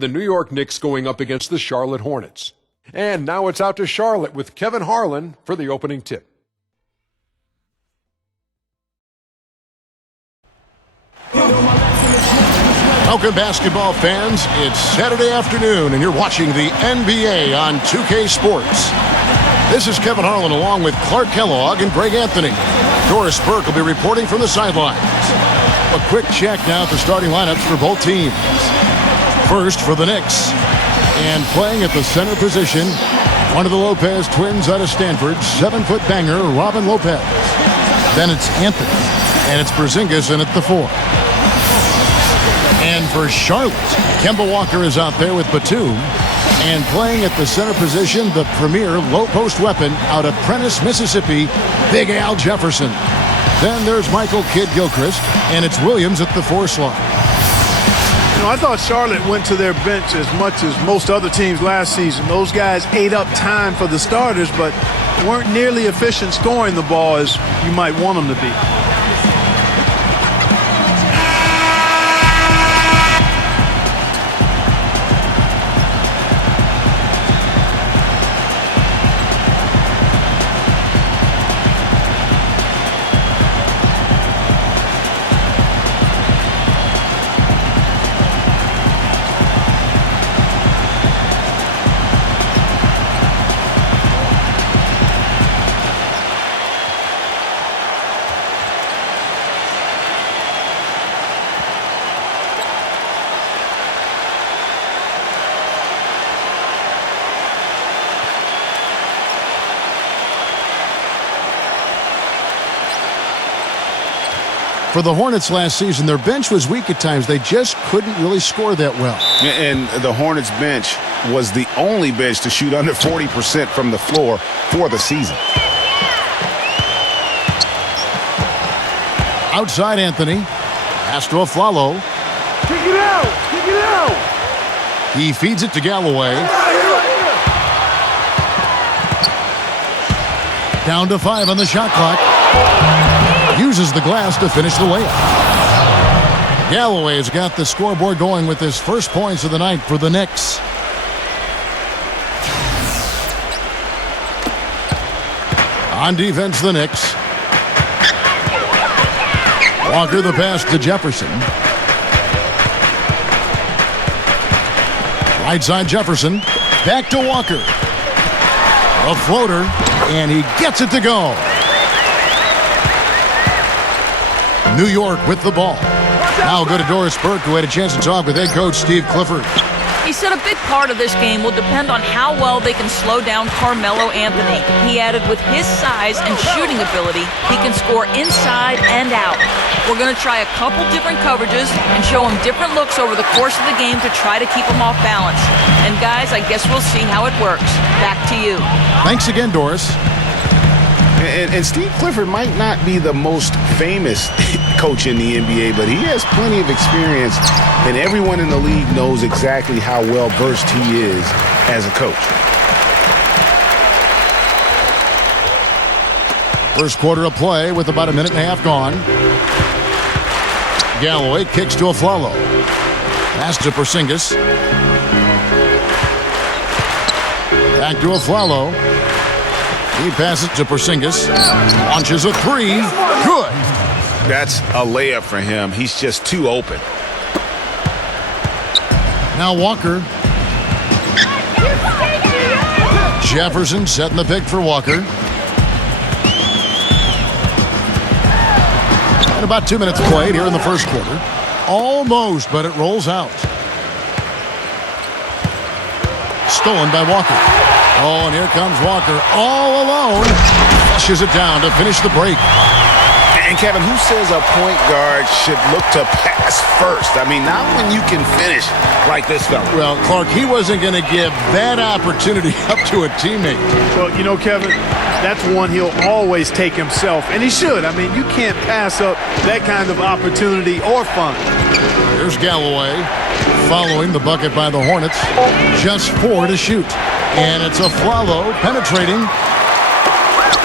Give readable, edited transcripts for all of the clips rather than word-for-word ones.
The New York Knicks going up against the Charlotte Hornets. And now it's out to Charlotte with Kevin Harlan for the opening tip. Welcome, basketball fans. It's Saturday afternoon, and you're watching the NBA on 2K Sports. This is Kevin Harlan along with Clark Kellogg and Greg Anthony. Doris Burke will be reporting from the sidelines. A quick check now at the starting lineups for both teams. First for the Knicks. And playing at the center position, one of the Lopez twins out of Stanford, 7-foot banger, Robin Lopez. Then it's Anthony, and it's Porzingis in at the 4. And for Charlotte, Kemba Walker is out there with Batum. And playing at the center position, the premier low-post weapon out of Prentice, Mississippi, Big Al Jefferson. Then there's Michael Kidd-Gilchrist, and it's Williams at the 4 slot. You know, I thought Charlotte went to their bench as much as most other teams last season. Those guys ate up time for the starters, but weren't nearly efficient scoring the ball as you might want them to be. For the Hornets last season, their bench was weak at times. They just couldn't really score that well. And the Hornets bench was the only bench to shoot under 40% from the floor for the season. Outside Anthony. Pass to Aflalo. Kick it out! Kick it out! He feeds it to Galloway. Down to 5 on the shot clock. Uses the glass to finish the layup. Galloway's got the scoreboard going with his first points of the night for the Knicks. On defense, the Knicks. Walker the pass to Jefferson. Right side Jefferson. Back to Walker. A floater, and he gets it to go. New York with the ball. Now go to Doris Burke, who had a chance to talk with head coach Steve Clifford. He said a big part of this game will depend on how well they can slow down Carmelo Anthony. He added with his size and shooting ability, he can score inside and out. We're going to try a couple different coverages and show him different looks over the course of the game to try to keep him off balance. And guys, I guess we'll see how it works. Back to you. Thanks again, Doris. And Steve Clifford might not be the most famous coach in the NBA, but he has plenty of experience, and everyone in the league knows exactly how well versed he is as a coach. First quarter of play with about a minute and a half gone. Galloway kicks to Aflalo. Pass to Porzingis. Back to Aflalo. He passes to Porzingis. Launches a 3. Good. That's a layup for him. He's just too open. Now Walker. Jefferson setting the pick for Walker. And about 2 minutes played here in the first quarter. Almost, but it rolls out. Stolen by Walker. Oh, and here comes Walker all alone. Flushes it down to finish the break. And Kevin, who says a point guard should look to pass first? I mean, not when you can finish like this fella. Well, Clark, he wasn't going to give that opportunity up to a teammate. Well, you know, Kevin, that's one he'll always take himself, and he should. I mean, you can't pass up that kind of opportunity or fun. Here's Galloway following the bucket by the Hornets. Just 4 to shoot. And it's Aflalo penetrating.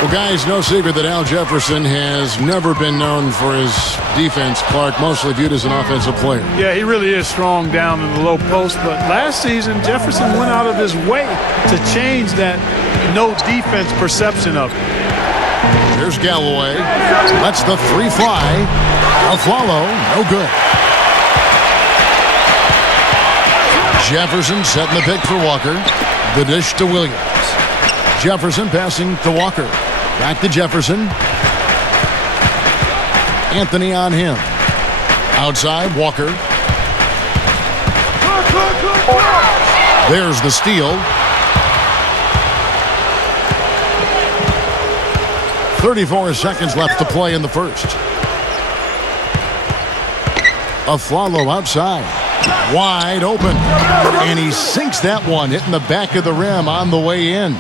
Well, guys, no secret that Al Jefferson has never been known for his defense, Clark, mostly viewed as an offensive player. Yeah, he really is strong down in the low post, but last season, Jefferson went out of his way to change that no defense perception of him. Here's Galloway. Lets the three fly. Aflalo, no good. Jefferson setting the pick for Walker. The dish to Williams. Jefferson passing to Walker. Back to Jefferson. Anthony on him. Outside, Walker. There's the steal. 34 seconds left to play in the first. Aflalo outside. Wide open. And he sinks that one, hitting the back of the rim on the way in.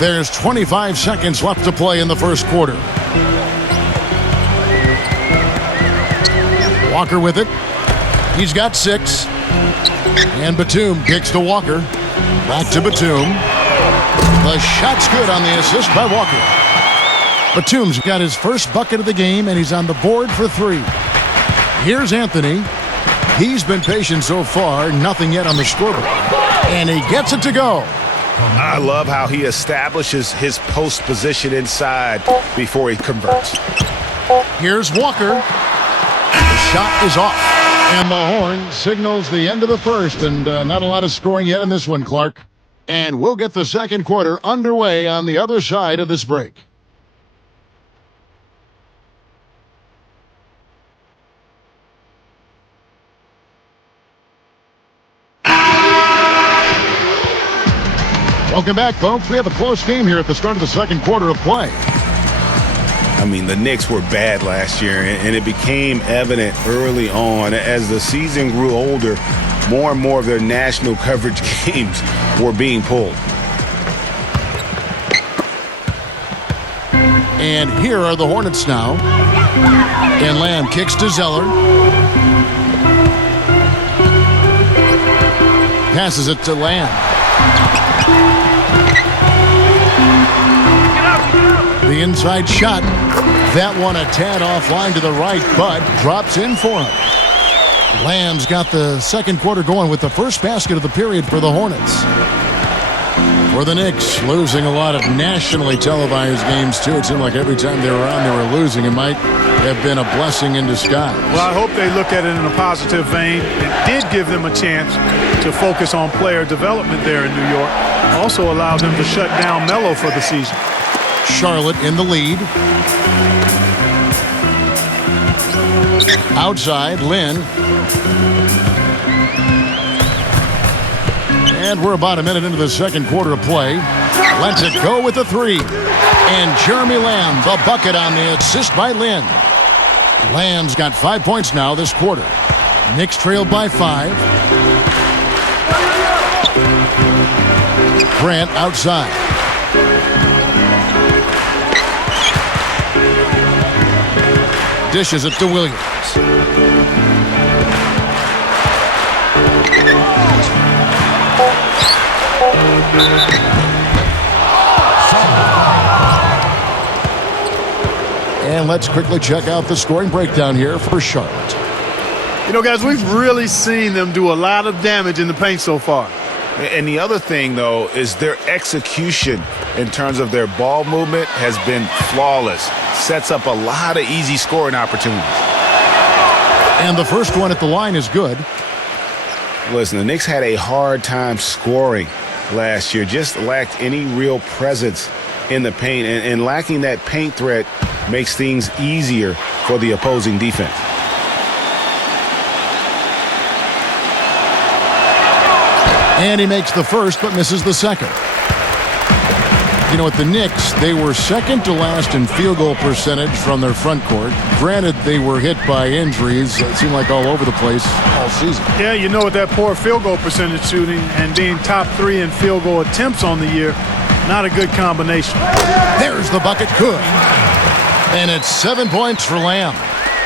There's 25 seconds left to play in the first quarter. Walker with it. He's got 6. And Batum kicks to Walker. Back to Batum. The shot's good on the assist by Walker. Batum's got his first bucket of the game, and he's on the board for 3. Here's Anthony. He's been patient so far. Nothing yet on the scoreboard. And he gets it to go. I love how he establishes his post position inside before he converts. Here's Walker. The shot is off. And the horn signals the end of the first. And not a lot of scoring yet in this one, Clark. And we'll get the second quarter underway on the other side of this break. Welcome back, folks. We have a close game here at the start of the second quarter of play. I mean, the Knicks were bad last year, and it became evident early on. As the season grew older, more and more of their national coverage games were being pulled. And here are the Hornets now. And Lamb kicks to Zeller. Passes it to Lamb. The inside shot. That one a tad offline to the right, but drops in for him. Lamb's got the second quarter going with the first basket of the period for the Hornets. For the Knicks, losing a lot of nationally televised games, too. It seemed like every time they were on, they were losing. It might have been a blessing in disguise. Well, I hope they look at it in a positive vein. It did give them a chance to focus on player development there in New York. Also allowed them to shut down Melo for the season. Charlotte in the lead. Outside, Lynn. And we're about a minute into the second quarter of play. Lets it go with the 3. And Jeremy Lamb, the bucket on the assist by Lynn. Lamb's got 5 points now this quarter. Knicks trailed by 5. Grant outside. Dishes it to Williams. And let's quickly check out the scoring breakdown here for Charlotte. You know, guys, we've really seen them do a lot of damage in the paint so far. And the other thing, though, is their execution in terms of their ball movement has been flawless. Sets up a lot of easy scoring opportunities. And the first one at the line is good. Listen, the Knicks had a hard time scoring last year. Just lacked any real presence in the paint. And lacking that paint threat makes things easier for the opposing defense. And he makes the first, but misses the second. You know, at the Knicks, they were second to last in field goal percentage from their front court. Granted, they were hit by injuries. It seemed like all over the place all season. Yeah, you know, with that poor field goal percentage shooting and being top 3 in field goal attempts on the year, not a good combination. There's the bucket, good. And it's 7 points for Lamb.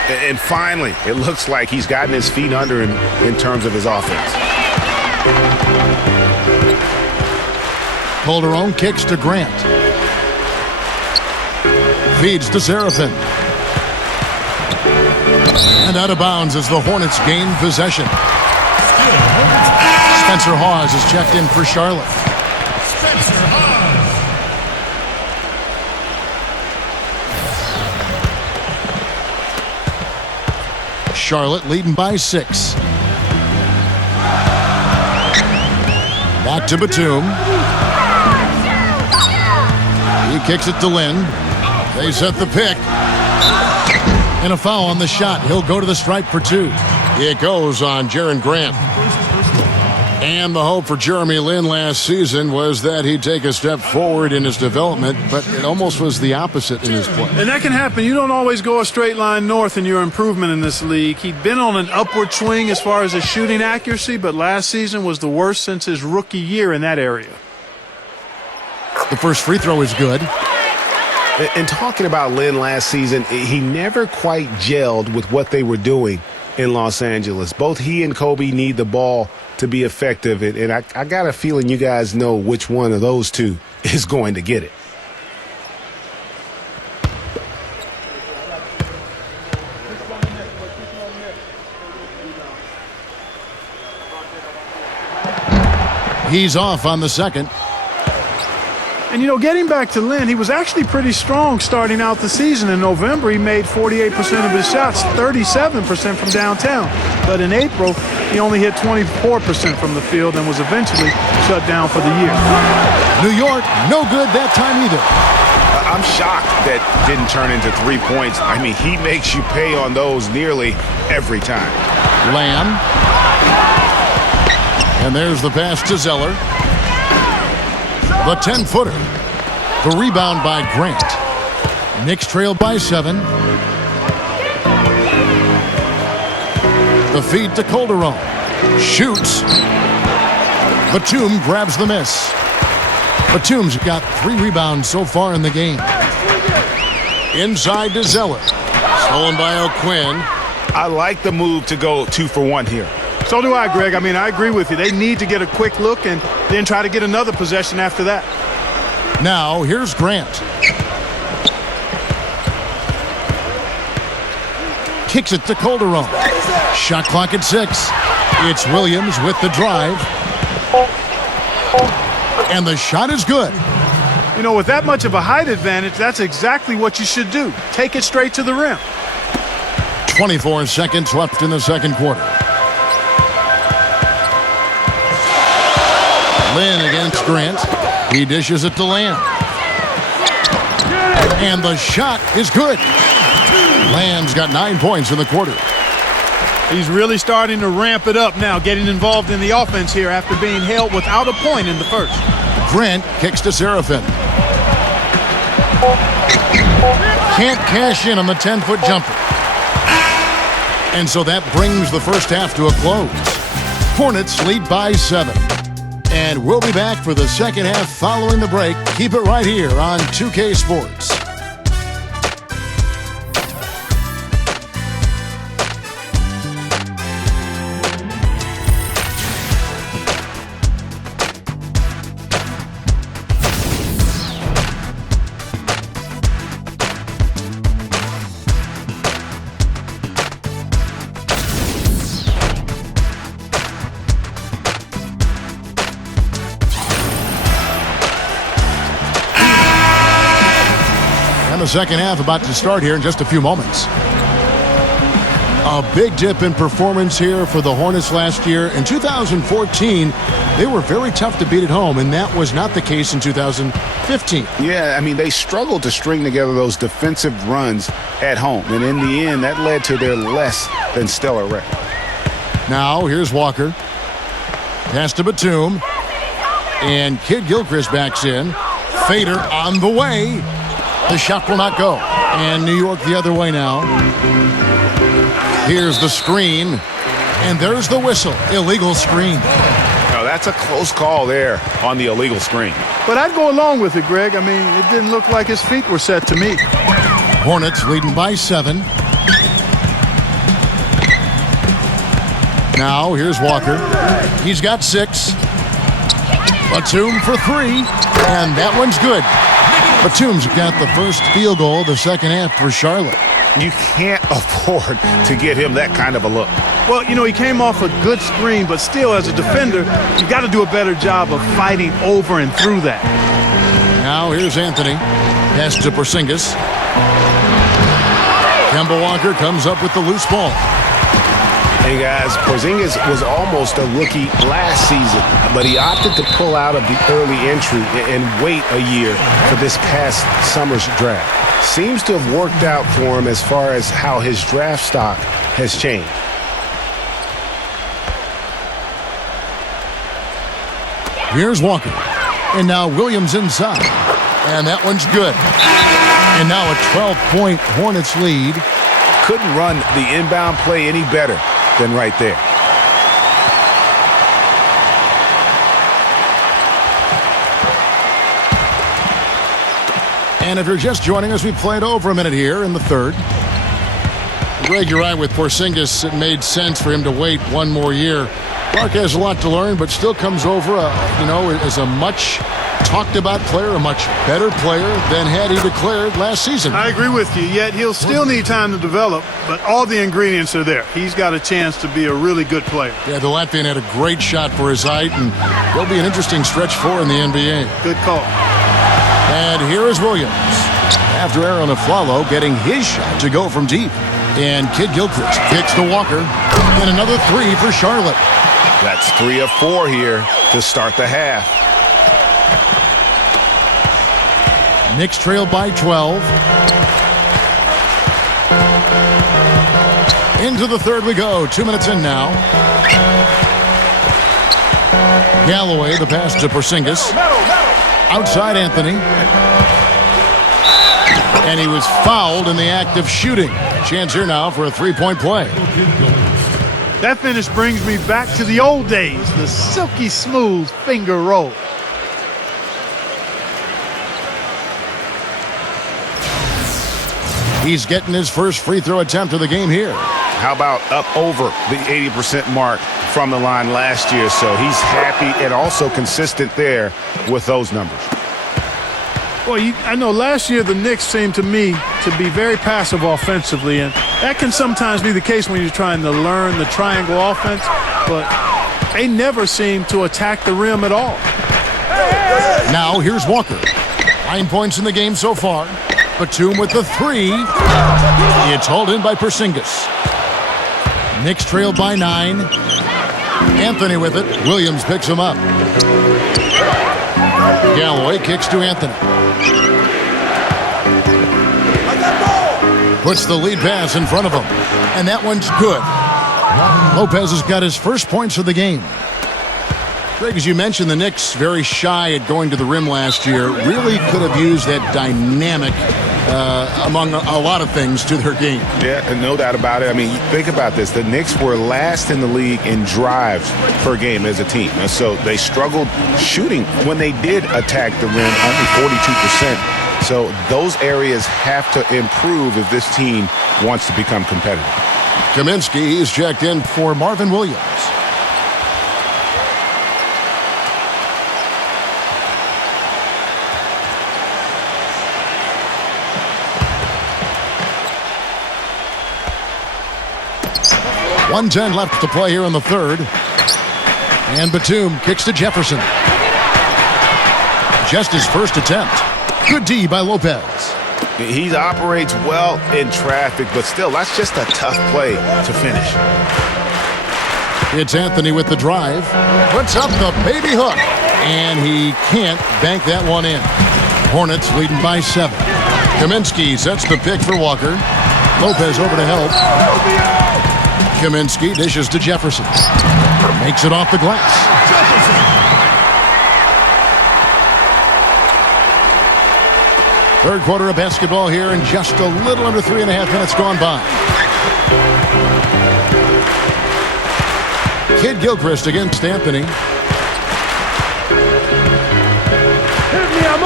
And finally, it looks like he's gotten his feet under him in terms of his offense. Calderon kicks to Grant. Feeds to Seraphin. And out of bounds as the Hornets gain possession. Spencer Hawes is checked in for Charlotte. Charlotte leading by 6. Back to Batum. He kicks it to Lynn. They set the pick. And a foul on the shot. He'll go to the stripe for 2. It goes on Jaren Grant. And the hope for Jeremy Lin last season was that he'd take a step forward in his development, but it almost was the opposite in his play. And that can happen. You don't always go a straight line north in your improvement in this league. He'd been on an upward swing as far as his shooting accuracy, but last season was the worst since his rookie year in that area. The first free throw is good. And talking about Lin last season, he never quite gelled with what they were doing in Los Angeles. Both he and Kobe need the ball to be effective, and I got a feeling you guys know which one of those two is going to get it. He's off on the second. And, getting back to Lin, he was actually pretty strong starting out the season. In November, he made 48% of his shots, 37% from downtown. But in April, he only hit 24% from the field and was eventually shut down for the year. New York, no good that time either. I'm shocked that didn't turn into 3 points. I mean, he makes you pay on those nearly every time. Lamb. And there's the pass to Zeller. The 10-footer. The rebound by Grant. Knicks trail by 7. The feed to Calderon. Shoots. Batum grabs the miss. Batum's got 3 rebounds so far in the game. Inside to Zeller. Stolen by O'Quinn. I like the move to go 2 for 1 here. So do I, Greg. I mean, I agree with you. They need to get a quick look and then try to get another possession after that. Now, here's Grant. Kicks it to Calderon. Shot clock at 6. It's Williams with the drive. And the shot is good. With that much of a height advantage, that's exactly what you should do. Take it straight to the rim. 24 seconds left in the second quarter. Lynn against Grant. He dishes it to Lamb. And the shot is good. Lamb's got 9 points in the quarter. He's really starting to ramp it up now, getting involved in the offense here after being held without a point in the first. Grant kicks to Seraphin. Can't cash in on the 10-foot jumper. And so that brings the first half to a close. Hornets lead by 7. And we'll be back for the second half following the break. Keep it right here on 2K Sports. The second half about to start here in just a few moments. A big dip in performance here for the Hornets last year. In 2014, they were very tough to beat at home, and that was not the case in 2015. Yeah, I mean, they struggled to string together those defensive runs at home, and in the end, that led to their less than stellar record. Now, here's Walker. Pass to Batum. And Kid Gilchrist backs in. Fader on the way. The shot will not go. And New York the other way now. Here's the screen. And there's the whistle. Illegal screen. No, that's a close call there on the illegal screen. But I'd go along with it, Greg. I mean, it didn't look like his feet were set to me. Hornets leading by 7. Now, here's Walker. He's got 6. Batum for 3. And that one's good. Batum's got the first field goal of the second half for Charlotte. You can't afford to give him that kind of a look. Well, you know, he came off a good screen, but still, as a defender, you got to do a better job of fighting over and through that. Now here's Anthony. Pass to Porzingis. Kemba Walker comes up with the loose ball. Hey guys, Porzingis was almost a rookie last season, but he opted to pull out of the early entry and wait a year for this past summer's draft. Seems to have worked out for him as far as how his draft stock has changed. Here's Walker. And now Williams inside. And that one's good. And now a 12-point Hornets lead. Couldn't run the inbound play any better than right there. And if you're just joining us, we played over a minute here in the third. Greg, you're right with Porzingis. It made sense for him to wait one more year. Clark has a lot to learn, but still comes over, as a much talked about player, a much better player than had he declared last season. I agree with you, yet he'll still need time to develop, but all the ingredients are there. He's got a chance to be a really good player. Yeah, the Latvian had a great shot for his height, and there'll be an interesting stretch for in the NBA. Good call. And here is Williams. After Aaron Aflalo getting his shot to go from deep. And Kid Gilchrist kicks to Walker. And another three for Charlotte. That's 3 of 4 here to start the half. Knicks trail by 12. Into the third we go. 2 minutes in now. Galloway, the pass to Porzingis. Outside Anthony. And he was fouled in the act of shooting. Chance here now for a three-point play. That finish brings me back to the old days, the silky smooth finger roll. He's getting his first free throw attempt of the game here. How about up over the 80% mark from the line last year? So he's happy and also consistent there with those numbers. Well, I know last year the Knicks seemed to me to be very passive offensively, and that can sometimes be the case when you're trying to learn the triangle offense, but they never seem to attack the rim at all. Now here's Walker. 9 points in the game so far. Batum with the three. It's hauled in by Porzingis. Knicks trailed by 9. Anthony with it. Williams picks him up. Galloway kicks to Anthony. Puts the lead pass in front of him. And that one's good. Lopez has got his first points of the game. Greg, as you mentioned, the Knicks very shy at going to the rim last year. Really could have used that dynamic among a lot of things to their game. Yeah, no doubt about it. I mean, think about this. The Knicks were last in the league in drives per game as a team. And so they struggled shooting when they did attack the rim, only 42%. So those areas have to improve if this team wants to become competitive. Kaminsky is checked in for Marvin Williams. .110 left to play here in the third. And Batum kicks to Jefferson. Just his first attempt. Good D by Lopez. He operates well in traffic, but still, that's just a tough play to finish. It's Anthony with the drive. Puts up the baby hook. And he can't bank that one in. Hornets leading by 7. Kaminsky sets the pick for Walker. Lopez over to help. Kaminsky dishes to Jefferson. Makes it off the glass. Third quarter of basketball here, and just a little under 3.5 minutes gone by. Kid Gilchrist against Anthony. Hit me, I'm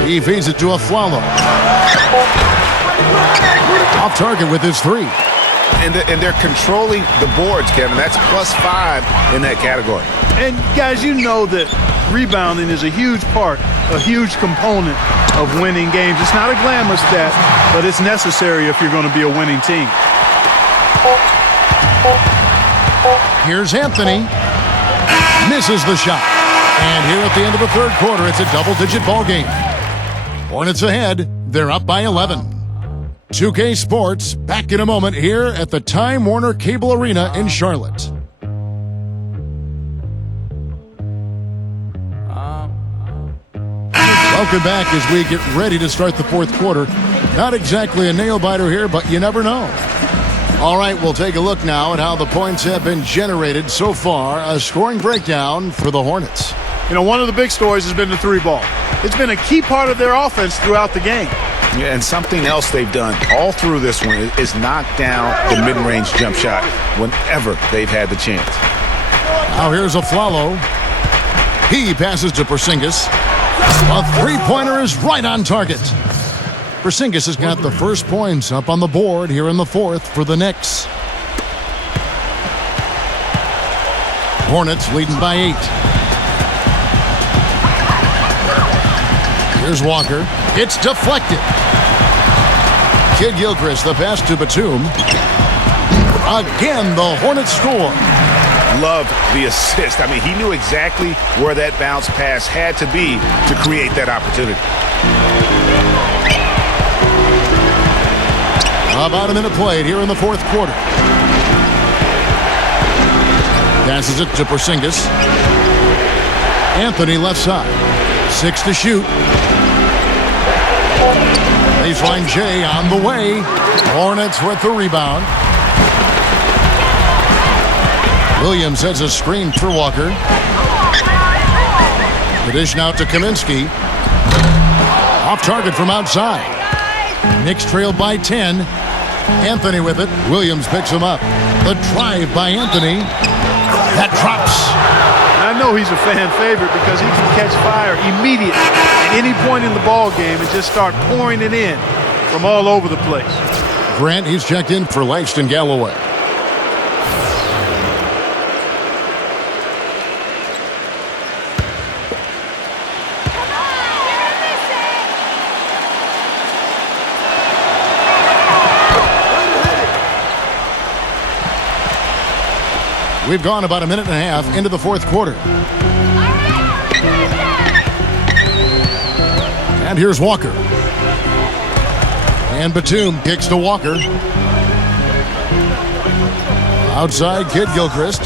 open. He feeds it to Aflalo. Off target with his three. And they're controlling the boards, Kevin. That's +5 in that category. And guys, you know that rebounding is a huge part, a huge component of winning games. It's not a glamour stat, but it's necessary if you're going to be a winning team. Here's Anthony. Misses the shot. And here at the end of the third quarter, it's a double-digit ball game. Hornets ahead. They're up by 11. 2K Sports back in a moment here at the Time Warner Cable Arena in Charlotte. Welcome back as we get ready to start the fourth quarter. Not exactly a nail-biter here, but you never know. All right, we'll take a look now at how the points have been generated so far. A scoring breakdown for the Hornets. You know, one of the big stories has been the three ball. It's been a key part of their offense throughout the game. Yeah, and something else they've done all through this one is knock down the mid-range jump shot whenever they've had the chance. Now here's a Flalo. He passes to Porzingis. A three-pointer is right on target. Porzingis has got the first points up on the board here in the fourth for the Knicks. Hornets leading by 8. Here's Walker. It's deflected. Kid Gilchrist, the pass to Batum. Again, the Hornets score. Loved the assist. I mean, he knew exactly where that bounce pass had to be to create that opportunity. About a minute played here in the fourth quarter. Passes it to Porzingis. Anthony left side. 6 to shoot. Baseline J on the way. Hornets with the rebound. Williams has a screen for Walker. The dish now to Kaminsky. Off target from outside. Knicks trailed by 10. Anthony with it. Williams picks him up. The drive by Anthony. That drops. I know he's a fan favorite because he can catch fire immediately at any point in the ball game and just start pouring it in from all over the place. Grant, he's checked in for Langston Galloway. We've gone about a minute and a half into the fourth quarter. And here's Walker. And Batum kicks to Walker. Outside, Kid Gilchrist.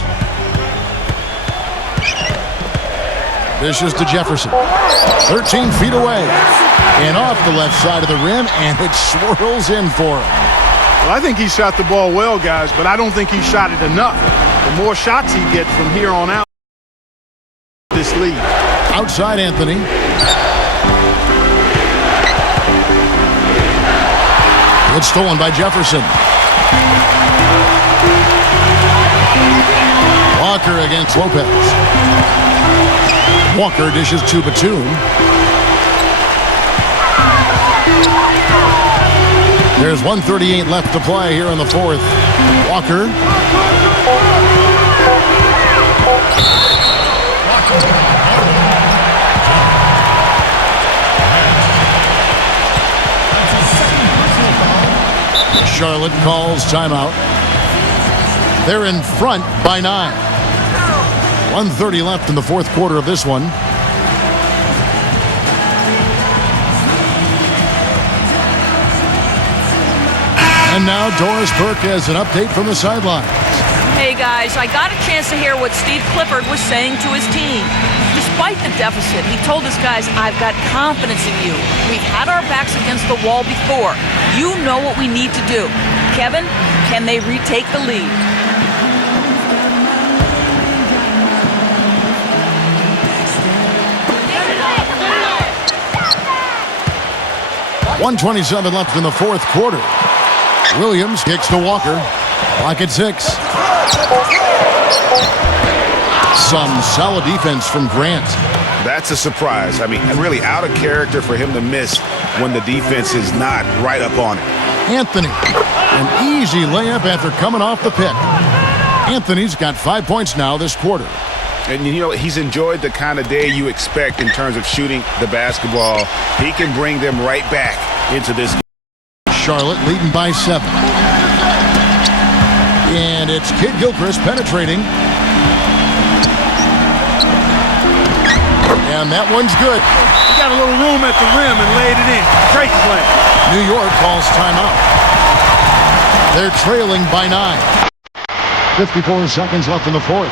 Dishes to Jefferson. 13 feet away. And off the left side of the rim, and it swirls in for him. Well, I think he shot the ball well, guys, but I don't think he shot it enough. The more shots he gets from here on out, this lead. Outside Anthony. It's stolen by Jefferson. Walker against Lopez. Walker dishes to Batum. There's 1:38 left to play here in the fourth. Walker. Charlotte calls timeout. They're in front by 9. 1:30 left in the fourth quarter of this one. And now Doris Burke has an update from the sidelines. Hey guys, I got a chance to hear what Steve Clifford was saying to his team. Despite the deficit, he told his guys, I've got confidence in you. We've had our backs against the wall before. You know what we need to do. Kevin, can they retake the lead? 1:27 left in the fourth quarter. Williams kicks to Walker. Clock at 6. Some solid defense from Grant. That's a surprise. I mean, really out of character for him to miss when the defense is not right up on it. Anthony, an easy layup after coming off the pick. Anthony's got 5 points now this quarter. And, you know, he's enjoyed the kind of day you expect in terms of shooting the basketball. He can bring them right back into this game. Charlotte leading by 7. And it's Kid Gilchrist penetrating. And that one's good. He got a little room at the rim and laid it in. Great play. New York calls timeout. They're trailing by 9. 54 seconds left in the fourth.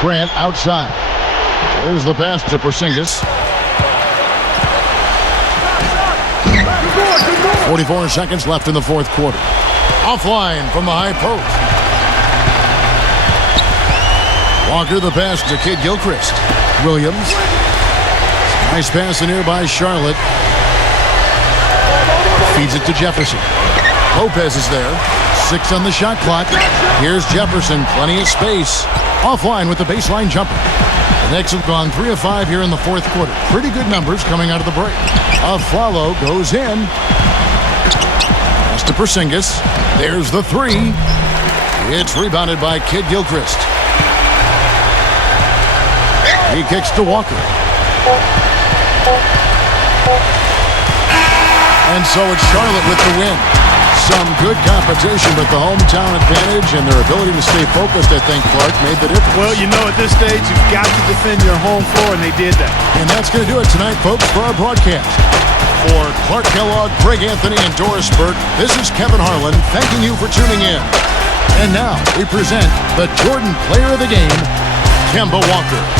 Grant outside. There's the pass to Porzingis. 44 seconds left in the fourth quarter. Offline from the high post. Walker the pass to Kid Gilchrist. Williams. Nice pass in here by Charlotte. Feeds it to Jefferson. Lopez is there. 6 on the shot clock. Here's Jefferson. Plenty of space. Offline with the baseline jumper. The Knicks have gone 3 of 5 here in the fourth quarter. Pretty good numbers coming out of the break. Aflalo goes in. Pass to Porzingis. There's the 3. It's rebounded by Kid Gilchrist. He kicks to Walker. And so it's Charlotte with the win. Some good competition, but the hometown advantage and their ability to stay focused, I think, Clark, made the difference. Well, you know, at this stage, you've got to defend your home floor, and they did that. And that's going to do it tonight, folks, for our broadcast. For Clark Kellogg, Greg Anthony, and Doris Burke, this is Kevin Harlan thanking you for tuning in. And now we present the Jordan Player of the Game, Kemba Walker.